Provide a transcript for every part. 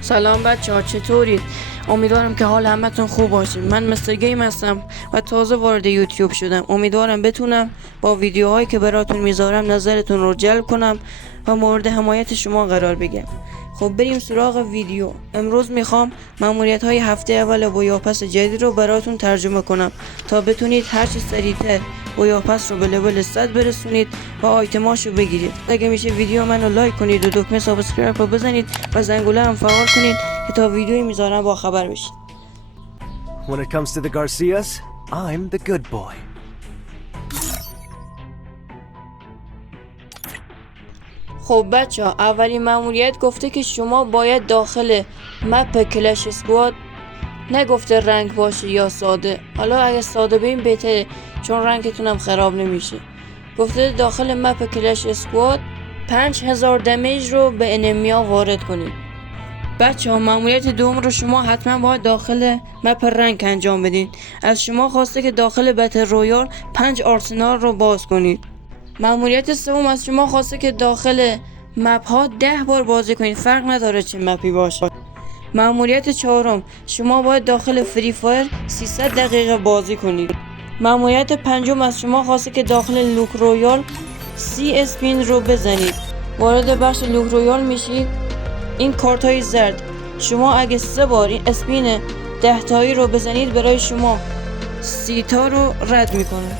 سلام بچه ها، چطورید؟ امیدوارم که حال همتون خوب باشه. من مستر گیم هستم و تازه وارد یوتیوب شدم. امیدوارم بتونم با ویدیوهایی که براتون میذارم نظرتون رو جلب کنم و مورد حمایت شما قرار بگیرم. خب بریم سراغ ویدیو. امروز میخوام ماموریت های هفته اول بویاپس جدید رو براتون ترجمه کنم تا بتونید هرچی سریعتر بویاپس رو به لول 100 برسونید و آیتماش رو بگیرید. اگه میشه ویدیو منو لایک کنید و دکمه سابسکرایب رو بزنید و زنگوله هم فعال کنید که تا ویدیویی میذارم با خبر بشید. When it comes to the Garcias, I'm the good boy. خب بچه ها، اولین ماموریت گفته که شما باید داخل مپ کلش اسکواد، نگفته رنگ باشه یا ساده. حالا اگه ساده بیم بهتره چون رنگتون هم خراب نمیشه. گفته داخل مپ کلش اسکواد 5000 دمیج رو به انمیا وارد کنید. بچه ها، ماموریت دوم رو شما حتما باید داخل مپ رنگ انجام بدین. از شما خواسته که داخل بتل رویال 5 آرسنال رو باز کنید. ماموریت سوم از شما خواسته که داخل مپ ها 10 بار بازی کنید، فرق نداره چه مپی باشه. ماموریت چهارم، شما باید داخل فری فایر 300 دقیقه بازی کنید. ماموریت پنجم از شما خواسته که داخل لوک رویال 30 اسپین رو بزنید. وارد بخش لوک رویال میشید. این کارت های زرد، شما اگه 3 بار این اسپین 10 تایی رو بزنید برای شما 30 تا رو رد میکنه.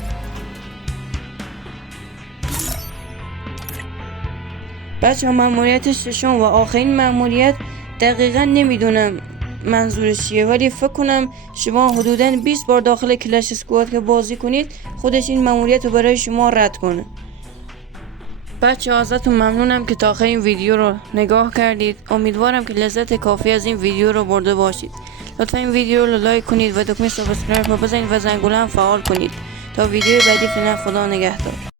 بچه ها، ماموریت ششم و آخرین ماموریت دقیقا نمیدونم منظورش چیه، ولی فکر کنم شما حدودا 20 بار داخل کلش اسکواد که بازی کنید خودش این ماموریت رو برای شما رد کنه. بچه ها، ازتون ممنونم که تا آخر این ویدیو رو نگاه کردید. امیدوارم که لذت کافی از این ویدیو رو برده باشید. لطفا این ویدیو رو لایک کنید و دکمه سابسکرایب رو بزنید و زنگوله هم فعال کنید تا ویدیو بعدی. فعلا خدا نگهدار.